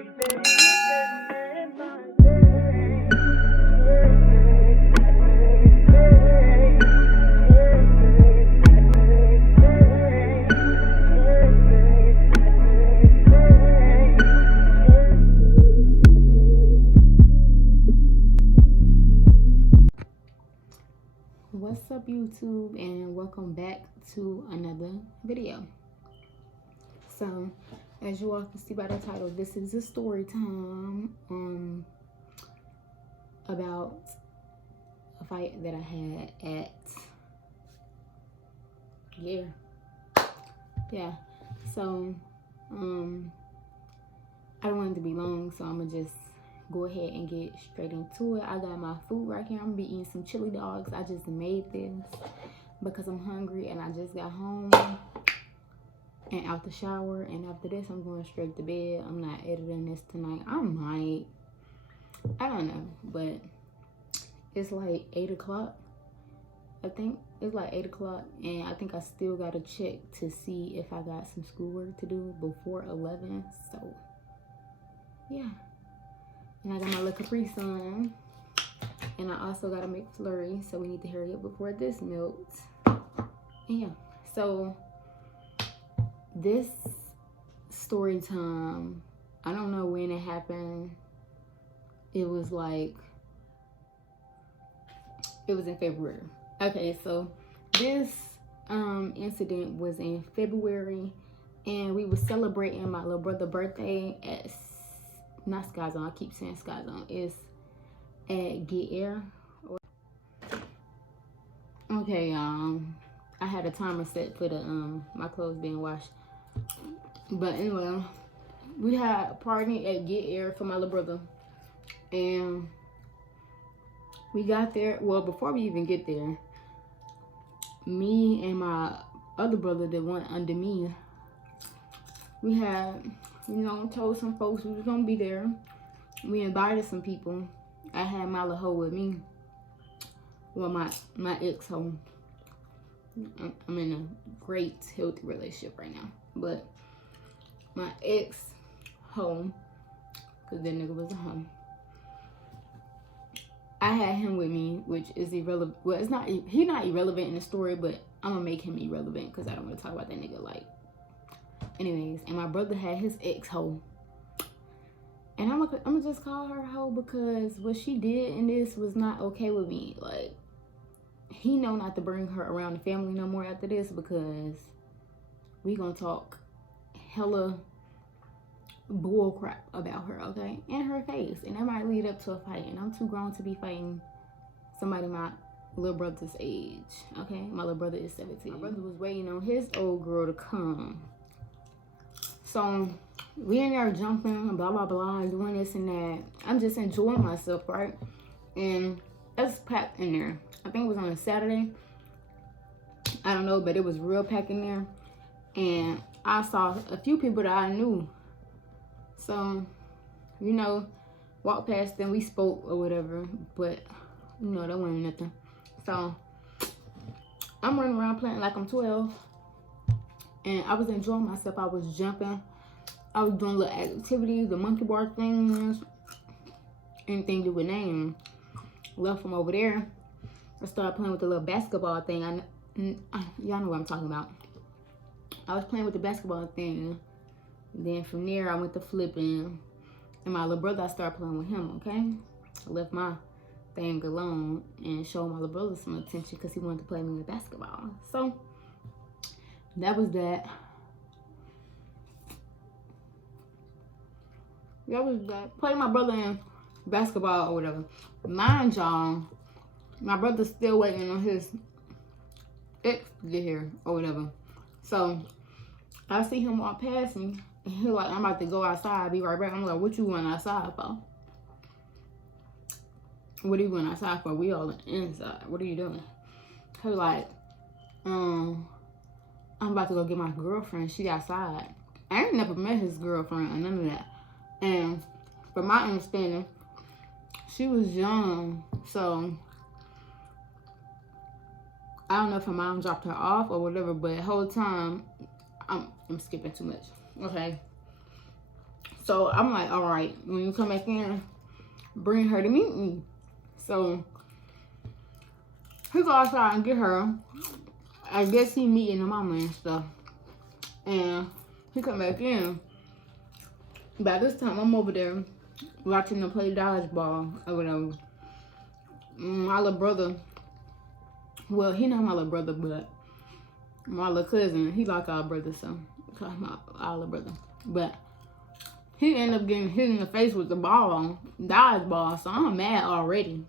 What's up, YouTube, and welcome back to another video. So, as you all can see by the title, this is a story time about a fight that I had at yeah. So, I don't want it to be long, so I'm gonna just go ahead and get straight into it. I got my food right here. I'm gonna be eating some chili dogs. I just made this because I'm hungry and I just got home and out the shower, and after this I'm going straight to bed. I'm not editing this tonight. I don't know, but it's like 8 o'clock. I think it's like 8 o'clock, and I think I still gotta check to see if I got some schoolwork to do before 11. So yeah. And I got my little Capri Sun. And I also got to make flurry. So we need to hurry up before this melts. Yeah. So this story time, I don't know when it happened. It was in February. Okay, so this incident was in February. And we were celebrating my little brother's birthday at not Sky Zone, I keep saying Sky Zone. It's at Get Air. Okay, I had a timer set for the my clothes being washed. But anyway, we had a party at Get Air for my little brother. And we got there, well, before we even get there, me and my other brother, the one under me, we had, told some folks we was gonna be there. We invited some people. I had my little hoe with me. Well, my ex-hoe. I'm in a great, healthy relationship right now. But my ex-hoe, because that nigga was a hoe, I had him with me, which is irrelevant. Well, he's not irrelevant in the story, but I'm gonna make him irrelevant because I don't want to talk about that nigga like. Anyways, and my brother had his ex-hoe. And I'm gonna just call her hoe because what she did in this was not okay with me. Like, he know not to bring her around the family no more after this because we gonna talk hella bull crap about her, okay? In her face. And that might lead up to a fight. And I'm too grown to be fighting somebody my little brother's age, okay? My little brother is 17. My brother was waiting on his old girl to come. So we in there jumping, blah, blah, blah, doing this and that. I'm just enjoying myself, right? And it's packed in there. I think it was on a Saturday. I don't know, but it was real packed in there. And I saw a few people that I knew. So, walked past them, we spoke or whatever. But, that wasn't nothing. So, I'm running around playing like I'm 12. And I was enjoying myself. I was jumping. I was doing little activities, the monkey bar things, anything to do with name. Left from over there. I started playing with the little basketball thing. Y'all know what I'm talking about. I was playing with the basketball thing. Then from there, I went to flipping. And my little brother, I started playing with him, okay? I left my thing alone and showed my little brother some attention because he wanted to play me with basketball. So, that was that. Play my brother in basketball or whatever. Mind y'all, my brother's still waiting on his ex to get here or whatever. So, I see him walk past me. And he's like, I'm about to go outside. I'll be right back. I'm like, what you going outside for? What are you going outside for? We all inside. What are you doing? He's like, I'm about to go get my girlfriend. She outside. I ain't never met his girlfriend or none of that. And from my understanding, she was young. So, I don't know if her mom dropped her off or whatever. But the whole time, I'm skipping too much. Okay. So I'm like, all right, when you come back in, bring her to meet me. So he go outside and get her. I guess he meeting the mama and stuff. And he come back in. By this time, I'm over there watching them play dodgeball or whatever. My little brother, well, he not my little brother, but my little cousin, he like our brother, so we call him our little brother. But he ended up getting hit in the face with the ball, dodgeball, so I'm mad already.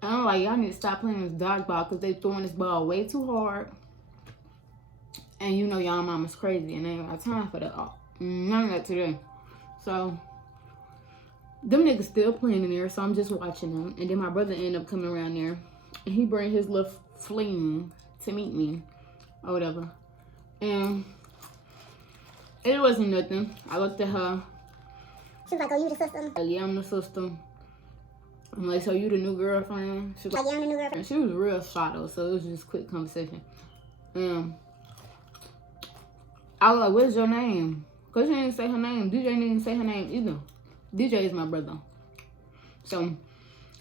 And I'm like, y'all need to stop playing this dodgeball because they throwing this ball way too hard. And you know y'all mama's crazy and they ain't got time for that. None of that today. So them niggas still playing in there, so I'm just watching them. And then my brother ended up coming around there and he bring his little fling to meet me or whatever. And it wasn't nothing. I looked at her. She was like, oh, you the sister? Like, yeah, I'm the sister. I'm like, so you the new girlfriend? She was like, yeah, I'm the new girlfriend. And she was real shy though, so it was just a quick conversation. I was like, what's your name? Because she didn't say her name. DJ didn't even say her name either. DJ is my brother. So,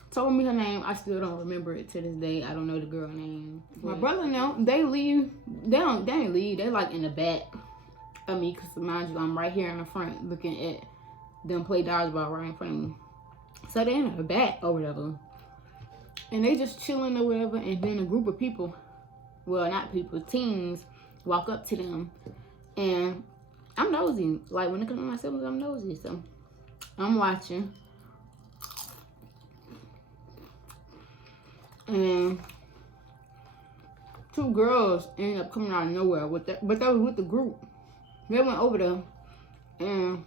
told me her name. I still don't remember it to this day. I don't know the girl name. My brother now, they leave. They ain't leave. They like in the back of me. Because mind you, I'm right here in the front looking at them play dodgeball right in front of me. So they in the back or whatever. And they just chilling or whatever. And then a group of people, well, not people, teens, walk up to them. And I'm nosy. Like, when it comes to my siblings, I'm nosy. So, I'm watching. And 2 girls ended up coming out of nowhere with that. But they was with the group. They went over there and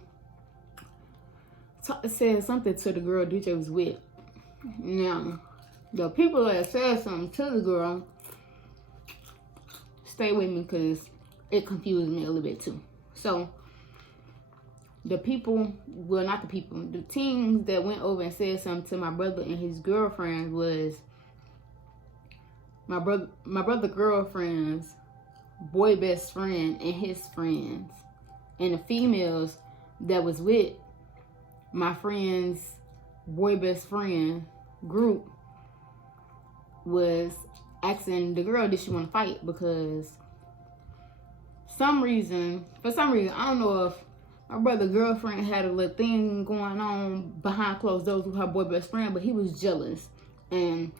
said something to the girl DJ was with. Now, the people that said something to the girl, stay with me because it confused me a little bit too. So, the people, well, not the people, the teens that went over and said something to my brother and his girlfriend was my brother girlfriend's boy best friend and his friends. And the females that was with my friend's boy best friend group was asking the girl, did she want to fight? Because for some reason, I don't know if my brother girlfriend had a little thing going on behind closed doors with her boy best friend, but he was jealous. And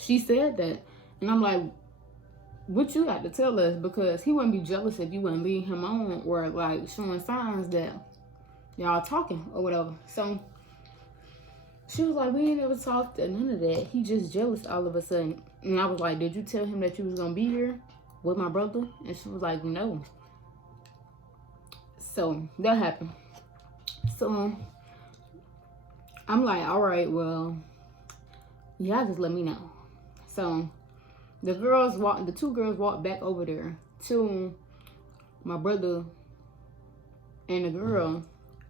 she said that. And I'm like, what you got to tell us? Because he wouldn't be jealous if you wouldn't leave him on or like showing signs that y'all talking or whatever. So she was like, we ain't never talked or none of that. He just jealous all of a sudden. And I was like, did you tell him that you was gonna be here with my brother? And she was like, no. So that happened. So I'm like, all right, well, y'all just let me know. So the 2 girls walked back over there to my brother and the girl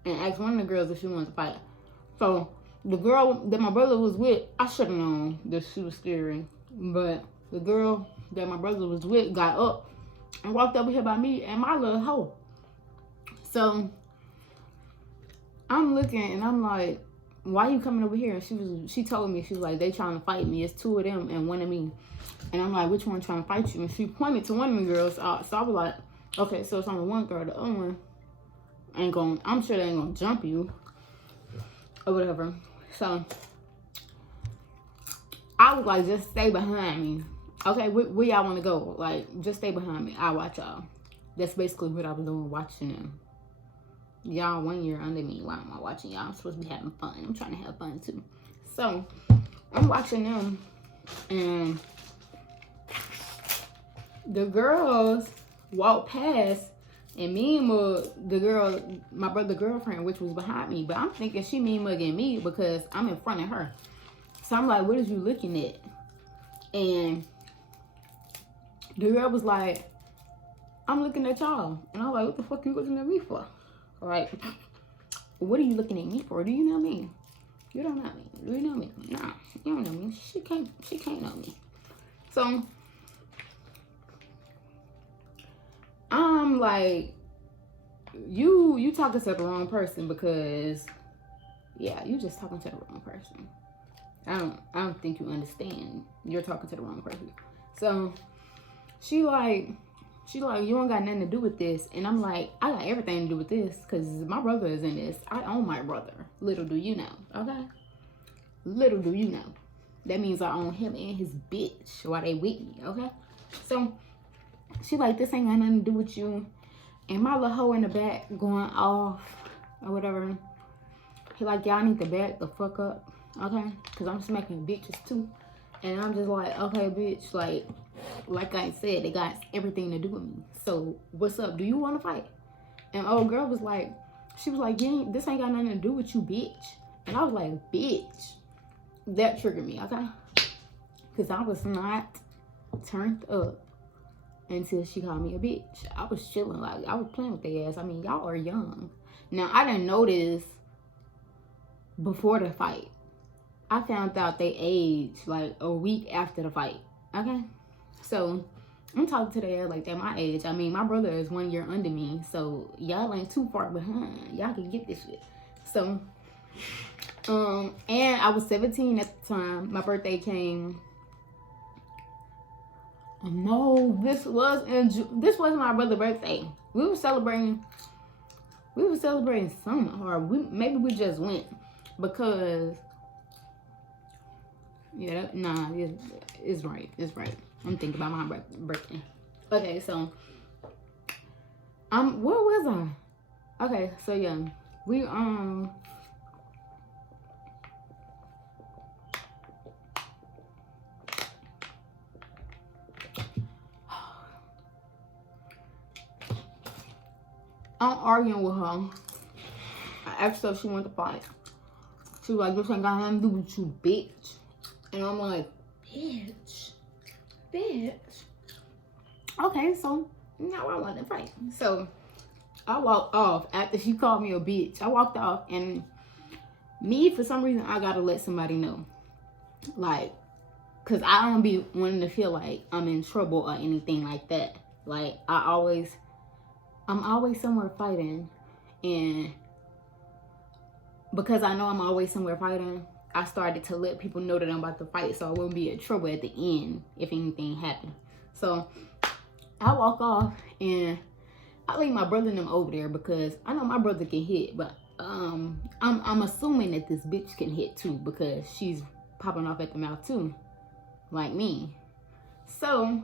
and asked one of the girls if she wanted to fight. So the girl that my brother was with, I should have known that she was scary. But the girl that my brother was with got up and walked over here by me and my little hoe. So I'm looking and I'm like, why you coming over here? And she told me, she was like, they trying to fight me. It's 2 of them and 1 of me. And I'm like, which one trying to fight you? And she pointed to one of the girls. So I was like, okay, so it's only one girl. The other one I'm sure they ain't gonna jump you or whatever. So I was like, just stay behind me. Okay, where y'all want to go? Like, just stay behind me. I'll watch y'all. That's basically what I was doing, watching them. Y'all 1 year under me. Why am I watching y'all? I'm supposed to be having fun. I'm trying to have fun too. So I'm watching them and the girls walked past and me and the girl, my brother's girlfriend, which was behind me. But I'm thinking she mean mugging me because I'm in front of her. So I'm like, what is you looking at? And the girl was like, I'm looking at y'all. And I'm like, what the fuck you looking at me for? All right. What are you looking at me for? Do you know me? You don't know me. Do you know me? Nah, you don't know me. She can't know me. So I'm like, you talking to the wrong person because, yeah, you just talking to the wrong person. I don't think you understand. You're talking to the wrong person. So she like, you don't got nothing to do with this. And I'm like, I got everything to do with this because my brother is in this. I own my brother. Little do you know, okay? Little do you know. That means I own him and his bitch while they with me, okay? So she like, this ain't got nothing to do with you. And my little hoe in the back going off or whatever. He like, y'all need to back the fuck up, okay? Because I'm smacking bitches too. And I'm just like, okay, bitch, like I said, they got everything to do with me. So what's up? Do you want to fight? And old girl was like, she was like, this ain't got nothing to do with you, bitch. And I was like, bitch. That triggered me, okay? Because I was not turned up until she called me a bitch. I was chilling, like, I was playing with their ass. I mean, y'all are young. Now, I didn't know this before the fight. I found out they aged like a week after the fight, okay? So, I'm talking to their ass like they're my age. I mean, my brother is 1 year under me, so y'all ain't too far behind. Y'all can get this shit. So, and I was 17 at the time. My birthday came. No, this wasn't my brother's birthday. We were celebrating something, or maybe we just went because yeah, nah, it's right. I'm thinking about my birthday. Okay, so where was I? Okay, so yeah, we I'm arguing with her. I asked her if she wanted to fight. She was like, this ain't got nothing to do with you, bitch. And I'm like, bitch. Okay, so now I want to fight. So I walked off after she called me a bitch. I walked off, and me, for some reason, I gotta let somebody know. Like, cause I don't be wanting to feel like I'm in trouble or anything like that. Like, I'm always somewhere fighting, and because I know I'm always somewhere fighting, I started to let people know that I'm about to fight so I wouldn't be in trouble at the end if anything happened. So I walk off and I leave my brother and them over there because I know my brother can hit, but I'm assuming that this bitch can hit too because she's popping off at the mouth too, like me. So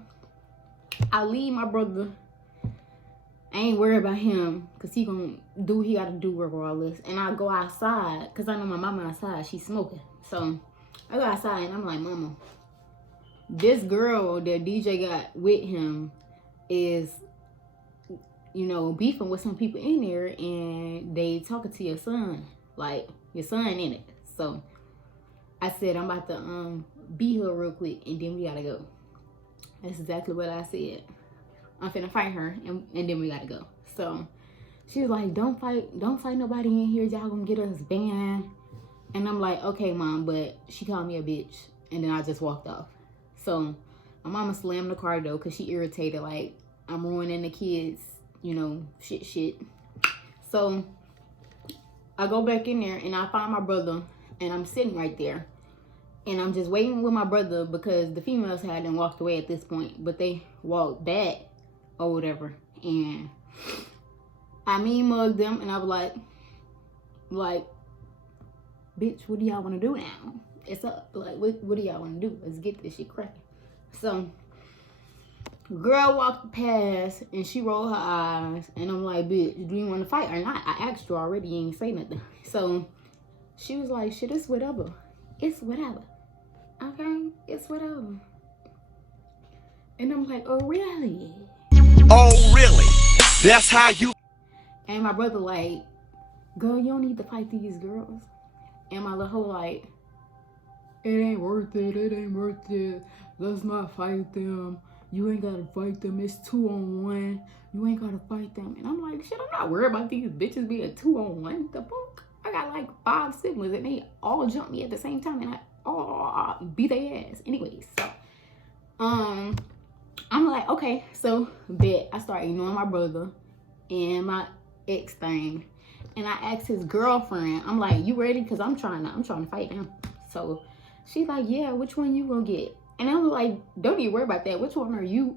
I leave my brother. I ain't worried about him because he gonna do what he gotta do regardless. And I go outside because I know my mama outside. She's smoking. So I go outside and I'm like, Mama, this girl that DJ got with him is, you know, beefing with some people in there and they talking to your son. Like, your son in it. So I said, I'm about to beat her real quick and then we gotta go. That's exactly what I said. I'm finna fight her and then we gotta go. So she was like, don't fight nobody in here. Y'all gonna get us banned. And I'm like, okay, Mom, but she called me a bitch. And then I just walked off. So my mama slammed the car door because she irritated, like, I'm ruining the kids, you know, shit. So I go back in there and I find my brother and I'm sitting right there. And I'm just waiting with my brother because the females hadn't walked away at this point, but they walked back or whatever. And I mean mugged them and I was like, bitch, what do y'all want to do now? It's up. Like, what do y'all want to do? Let's get this shit cracking. So girl walked past and she rolled her eyes and I'm like, bitch, do you want to fight or not? I asked you already, you ain't say nothing. So she was like, shit, it's whatever. It's whatever. Okay? It's whatever. And I'm like, oh, really? Oh, really? That's how you... And my brother like, girl, you don't need to fight these girls. And my little hoe like, it ain't worth it. Let's not fight them. You ain't gotta fight them. It's 2-on-1. You ain't gotta fight them. And I'm like, shit, I'm not worried about these bitches being 2-on-1. The fuck? I got like 5 siblings and they all jump me at the same time and I all beat their ass. Anyways, so I'm like, okay, so bet I start ignoring my brother and ex thing. And I asked his girlfriend, I'm like, you ready? Because I'm trying to fight him. So she's like, yeah, which one you gonna get? And I'm like, don't even worry about that. Which one are you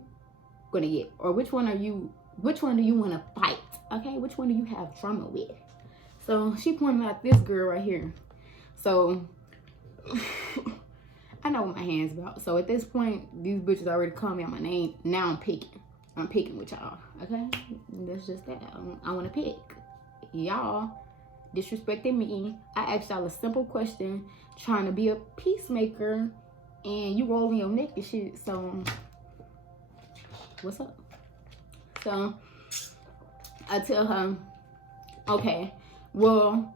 gonna get? Or which one do you want to fight? Okay, which one do you have drama with? So she pointed out this girl right here. So I know what my hand's about. So at this point, these bitches already called me out my name. Now I'm picking with y'all. Okay, that's just that. I want to pick. Y'all disrespected me. I asked y'all a simple question, trying to be a peacemaker, and you rolling your neck and shit. So what's up? So I tell her, okay, well,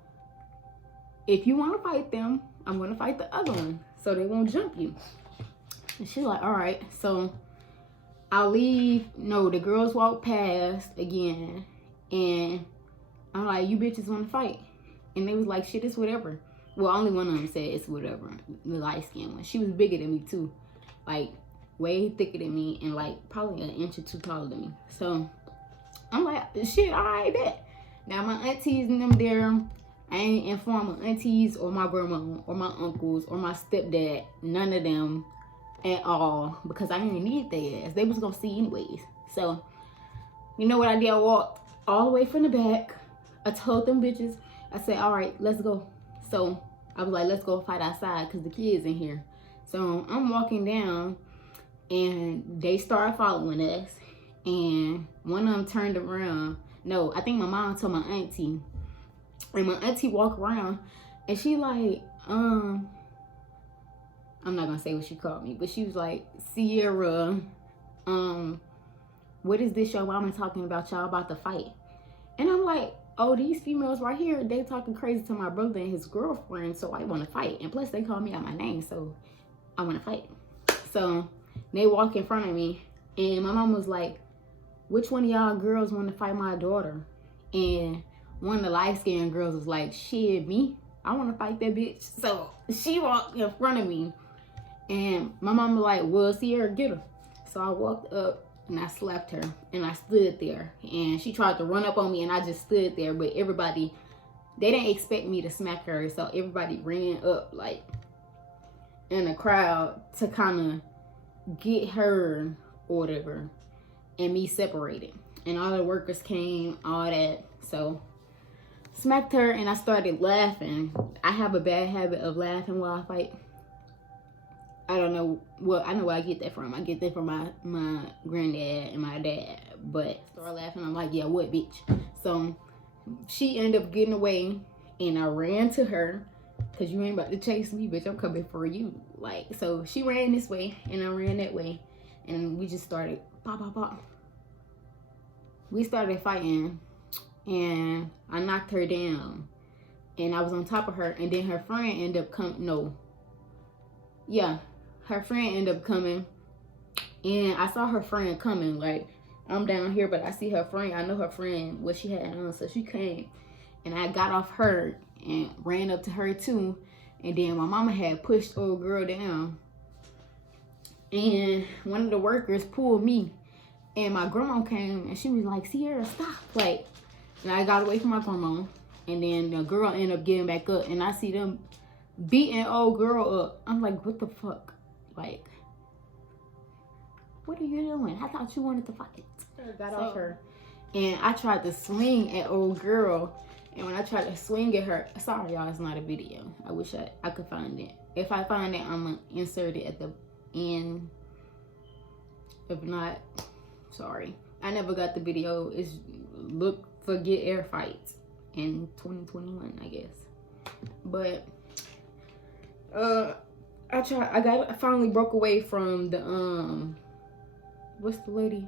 if you want to fight them, I'm going to fight the other one so they won't jump you. And she's like, all right. So I'll leave. No, the girls walk past again, and I'm like, you bitches want to fight? And they was like, shit, it's whatever. Well, only one of them said it's whatever. The light skinned one. She was bigger than me too. Like, way thicker than me, and like probably an inch or two taller than me. So I'm like, shit, all right, bet. Now my aunties and them there, I ain't informed my aunties or my grandma or my uncles or my stepdad, none of them at all, because I didn't need their ass. They was gonna see anyways. So you know what I did? I walked all the way from the back. I told them bitches, I said, all right, let's go. So I was like, let's go fight outside because the kids in here. So I'm walking down, and they started following us, and one of them turned around. No, I think my mom told my auntie, and my auntie walked around, and she like, I'm not gonna say what she called me, but she was like, Sierra, what is this your mama talking about? Y'all about to fight? And I'm like, oh, these females right here, they talking crazy to my brother and his girlfriend, so I want to fight. And plus, they called me out my name, so I want to fight. So they walk in front of me, and my mom was like, which one of y'all girls want to fight my daughter? And one of the light-skinned girls was like, shit, me? I want to fight that bitch. So she walked in front of me, and my mom was like, well, Sierra, get her. So I walked up, and I slapped her, and I stood there, and she tried to run up on me, and I just stood there. But everybody, they didn't expect me to smack her, so everybody ran up like in the crowd to kind of get her or whatever, and me separated. And all the workers came, all that. So smacked her, and I started laughing. I have a bad habit of laughing while I fight. I don't know. Well, I know where I get that from. I get that from my granddad and my dad. But I started laughing. I'm like, yeah, what, bitch? So she ended up getting away, and I ran to her, because you ain't about to chase me, bitch. I'm coming for you. Like, so she ran this way, and I ran that way, and we just started pop, pop, pop. We started fighting, and I knocked her down, and I was on top of her, and then her friend ended up her friend ended up coming, and I saw her friend coming. Like, I'm down here, but I see her friend. I know her friend, what she had on, so she came, and I got off her and ran up to her too. And then my mama had pushed old girl down, and one of the workers pulled me, and my grandma came, and she was like, Sierra, stop. Like, and I got away from my grandma, and then the girl ended up getting back up, and I see them beating old girl up. I'm like, what the fuck? Like, what are you doing? I thought you wanted to fight. I got off her, and I tried to swing at old girl, and when I tried to swing at her, sorry y'all, it's not a video. I wish I could find it. If I find it, I'm gonna insert it at the end. If not, sorry. I never got the video. It's look for Get Air Fights in 2021, I guess. But I finally broke away from the what's the lady?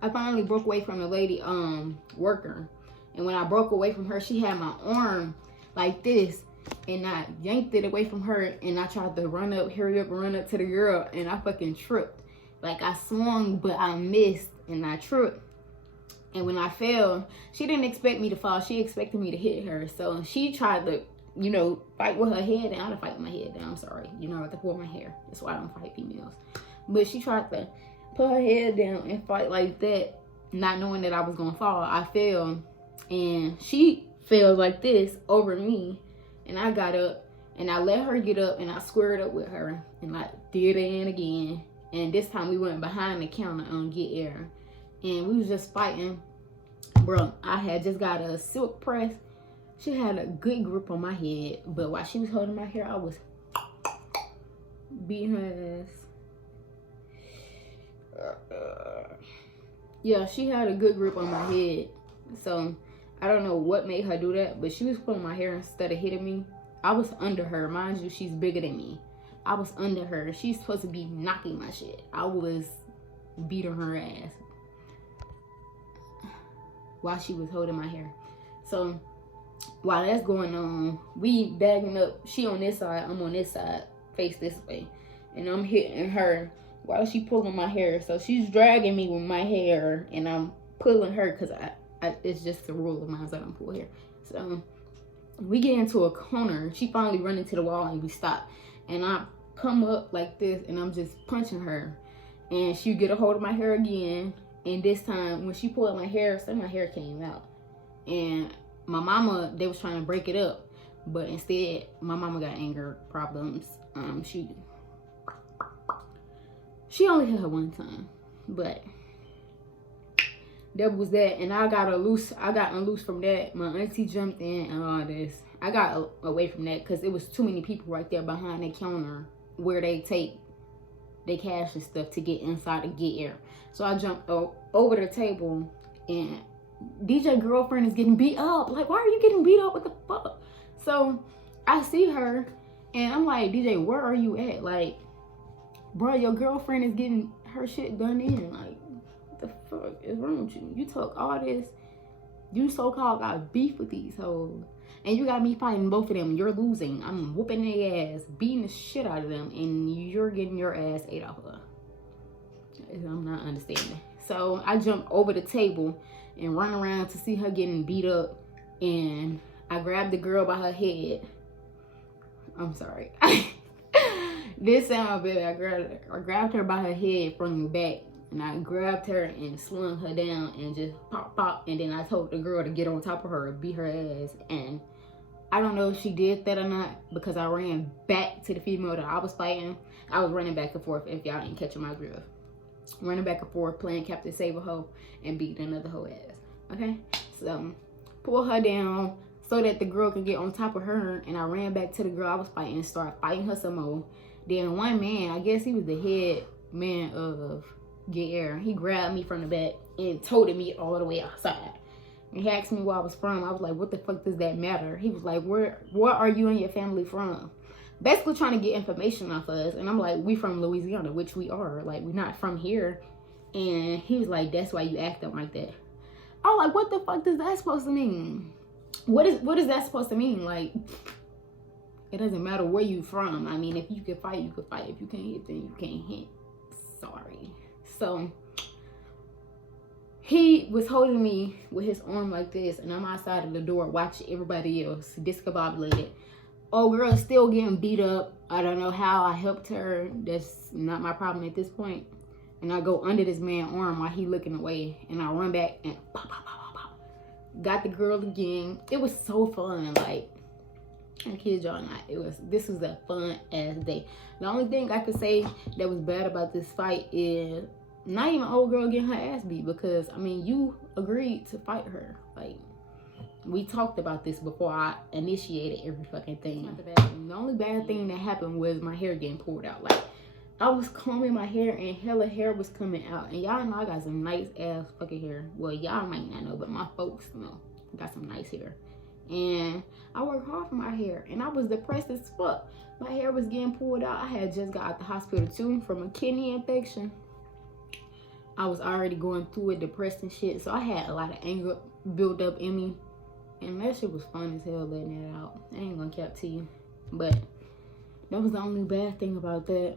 I finally broke away from the lady worker, and when I broke away from her, she had my arm like this, and I yanked it away from her, and I tried to hurry up and run up to the girl, and I fucking tripped. Like, I swung, but I missed, and I tripped. And when I fell, she didn't expect me to fall. She expected me to hit her. So she tried to, you know, fight with her head down. I don't fight with my head down. I'm sorry. You know, I have to pull my hair. That's why I don't fight females. But she tried to put her head down and fight like that. not knowing that I was gonna fall, I fell, and she fell like this over me, and I got up, and I let her get up, and I squared up with her, and I did it in again, and this time we went behind the counter on Get Air, and we was just fighting. Bro, I had just got a silk press. She had a good grip on my head, but while she was holding my hair, I was beating her ass. Yeah, she had a good grip on my head. So, I don't know what made her do that, but she was pulling my hair instead of hitting me. I was under her. Mind you, she's bigger than me. I was under her. She's supposed to be knocking my shit. I was beating her ass while she was holding my hair. So, while that's going on, we bagging up. She on this side, I'm on this side, face this way. And I'm hitting her while she pulling my hair. So she's dragging me with my hair, and I'm pulling her because it's just the rule of mine, so I don't pull hair. So we get into a corner. She finally run into the wall, and we stop. And I come up like this, and I'm just punching her. And she get a hold of my hair again. And this time, when she pulled my hair, some of my hair came out. And my mama, they was trying to break it up, but instead my mama got anger problems. She only hit her one time, but that was that. And I got unloosed from that. My auntie jumped in and all this. I got away from that because it was too many people right there behind the counter where they take their cash and stuff to get inside to Get Air. So I jumped over the table, and DJ girlfriend is getting beat up. Like, why are you getting beat up? What the fuck? So I see her, and I'm like, DJ, where are you at? Like, bro, your girlfriend is getting her shit done in. Like, what the fuck is wrong with you? You took all this. You so-called got beef with these hoes, and you got me fighting both of them. You're losing. I'm whooping their ass, beating the shit out of them, and you're getting your ass ate off of. I'm not understanding. So I jumped over the table and run around to see her getting beat up, and I grabbed the girl by her head. I'm sorry. This sounds bad. I grabbed her by her head from the back, and I grabbed her and swung her down and just pop, and then I told the girl to get on top of her and beat her ass. And I don't know if she did that or not, because I ran back to the female that I was fighting. I was running back and forth, if y'all ain't catching my drift. Running back and forth, playing Captain Save a Hoe, and beating another hoe ass. Okay? So, pull her down so that the girl can get on top of her, and I ran back to the girl I was fighting and started fighting her some more. Then one man, I guess he was the head man of Get Air, he grabbed me from the back and toted me all the way outside. And he asked me where I was from. I was like, what the fuck does that matter? He was like, where are you and your family from? Basically trying to get information off us. And I'm like, we from Louisiana, which we are. Like, we're not from here. And he was like, that's why you acting like that. I was like, what the fuck does that supposed to mean? What is that supposed to mean? Like, it doesn't matter where you from. I mean, if you can fight, you can fight. If you can't hit, then you can't hit. Sorry. So he was holding me with his arm like this, and I'm outside of the door watching everybody else discombobulated. Oh, girl, still getting beat up. I don't know how I helped her. That's not my problem at this point. And I go under this man's arm while he looking away, and I run back and pop, pop, pop, pop, pop. Got the girl again. It was so fun. Like, I kid y'all not. This was a fun ass day. The only thing I could say that was bad about this fight is not even old girl getting her ass beat, because I mean, you agreed to fight her. Like, we talked about this before I initiated every fucking thing. The only bad thing that happened was my hair getting pulled out. Like, I was combing my hair and hella hair was coming out. And y'all know I got some nice ass fucking hair. Well, y'all might not know, but my folks know I got some nice hair. And I work hard for my hair, and I was depressed as fuck. My hair was getting pulled out. I had just got out the hospital too from a kidney infection. I was already going through it, depressed and shit. So I had a lot of anger built up in me. And that shit was fun as hell letting it out. I ain't gonna cap to you. But that was the only bad thing about that.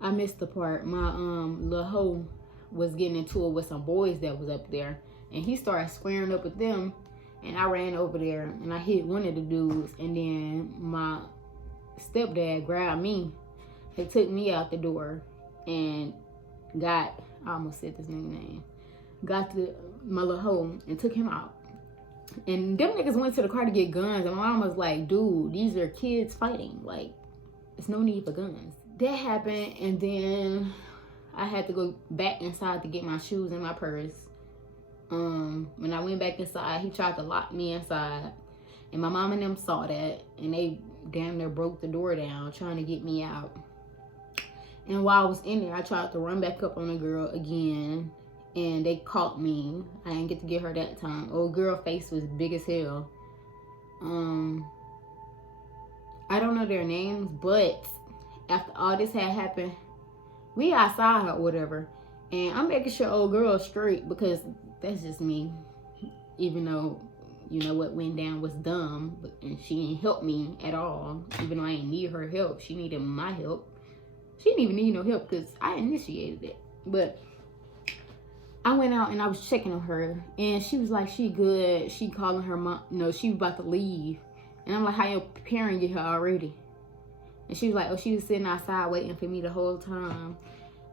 I missed the part. My little hoe was getting into it with some boys that was up there. And he started squaring up with them. And I ran over there and I hit one of the dudes. And then my stepdad grabbed me. He took me out the door and got I almost said this nigga name. Got to my little hoe and took him out. And them niggas went to the car to get guns. And my mom was like, dude, these are kids fighting. Like, there's no need for guns. That happened. And then I had to go back inside to get my shoes and my purse. When I went back inside, he tried to lock me inside. And my mom and them saw that. And they damn near broke the door down trying to get me out. And while I was in there, I tried to run back up on the girl again. And they caught me. I didn't get to get her that time. Old girl face was big as hell. I don't know their names, but after all this had happened, we outside or whatever. And I'm making sure old girl straight because that's just me. Even though, you know, what went down was dumb. And she ain't helped me at all. Even though I ain't need her help. She needed my help. She didn't even need no help because I initiated it. But I went out and I was checking on her. And she was like, she good. She calling her mom. No, she was about to leave. And I'm like, how your parent get here already? And she was like, oh, she was sitting outside waiting for me the whole time.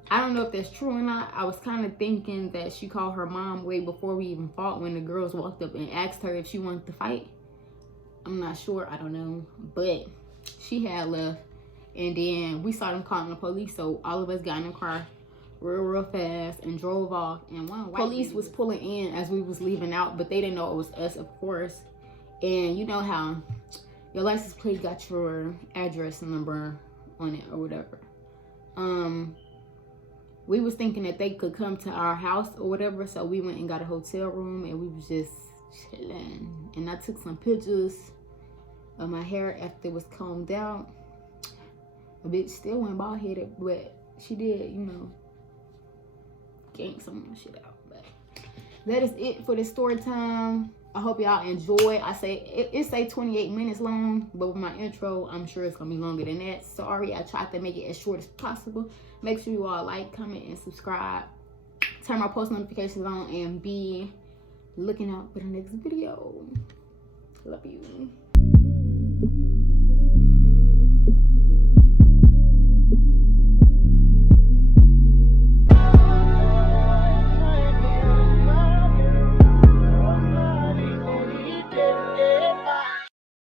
I don't know if that's true or not. I was kind of thinking that she called her mom way before we even fought when the girls walked up and asked her if she wanted to fight. I'm not sure. I don't know. But she had left. And then we saw them calling the police. So all of us got in the car real fast and drove off. And one white police was pulling in as we was leaving out. But they didn't know it was us, of course. And you know how your license plate got your address number on it or whatever. We was thinking that they could come to our house or whatever, so we went and got a hotel room and we was just chilling. And I took some pictures of my hair after it was combed out. A bitch still went bald headed, but she did, you know, gain some of my shit out. But that is it for this story time. I hope y'all enjoy. I say it say 28 minutes long, but with my intro, I'm sure it's gonna be longer than that. Sorry, I tried to make it as short as possible. Make sure you all like, comment, and subscribe. Turn my post notifications on and be looking out for the next video. Love you.